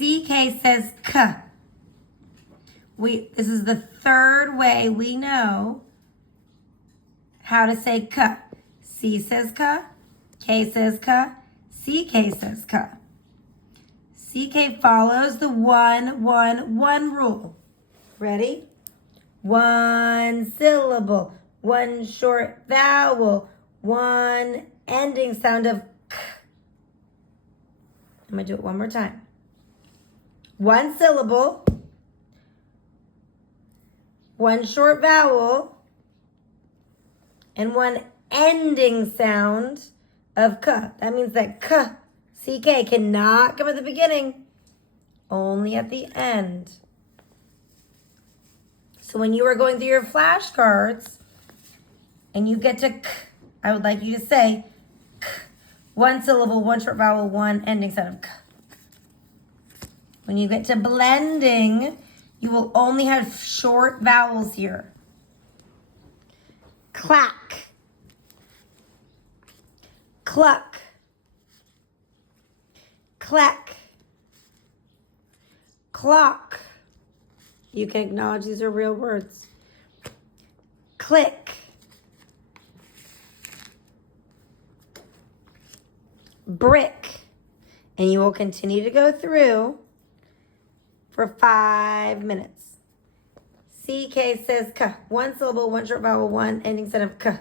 CK says K. This is the third way we know how to say K. C says K says K, CK says K. CK follows the 1-1-1 rule. Ready? One syllable, one short vowel, one ending sound of K. I'm going to do it one more time. One syllable, one short vowel, and one ending sound of K. That means that K, CK, cannot come at the beginning, only at the end. So when you are going through your flashcards and you get to K, I would like you to say K. One syllable, one short vowel, one ending sound of K. When you get to blending, you will only have short vowels here. Clack. Cluck. Clack. Clock. You can acknowledge these are real words. Click. Brick. And you will continue to go through for 5 minutes. CK says K. One syllable, one short vowel, one ending sound of K.